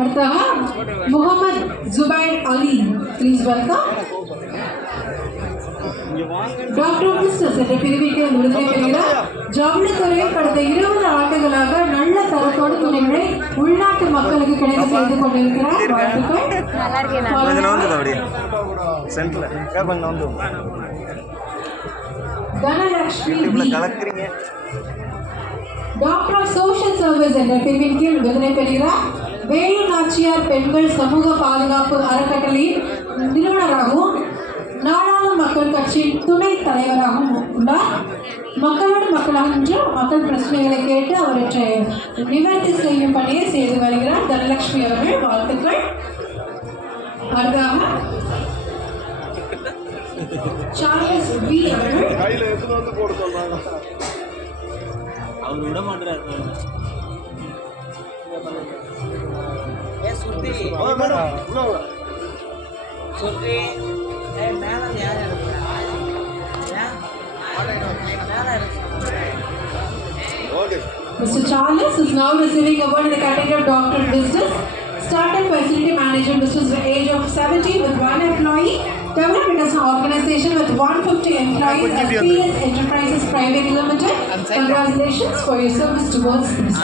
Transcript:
அடுத்ததாக முகமது ஜுபைர் அலி, please welcome. Doctor business என்ற பிரிவுக்கு விருதை பெறுகிறார். ஜவுளித்துறையில் கடந்த 20 ஆண்டுகளாக நல்ல தரத்தோடு துணிகளை உள்நாட்டு மக்களுக்கு கிடைக்க செய்து கொண்டிருக்கிறார். Dhanalakshmi doctor of social service என்ற பிரிவின் கீழ் விருதை பெறுகிறார். வேலு நாச்சியார் பெண்கள் சமூக பாதுகாப்பு அறக்கட்டளையின் நிறுவனராகவும் நாடாளு மக்கள் கட்சியின் துணைத் தலைவராகவும் உள்ளார். மக்களோடு மக்களாக நின்று மக்கள் பிரச்சனைகளை கேட்டு அவற்றை நிவர்த்தி செய்யும் பணியை செய்து வருகிறார் தனலட்சுமி அவர்கள். வாழ்த்துக்கள். அடுத்ததாக சார்லஸ் பி அவர்கள். Mr. Charles is now receiving award in the category of Doctor of Business, Startup Facility Manager, business age of 70 with 1 employee, developed as an organization with 150 employees, as PS Enterprises Private Limited. Congratulations for your service towards business.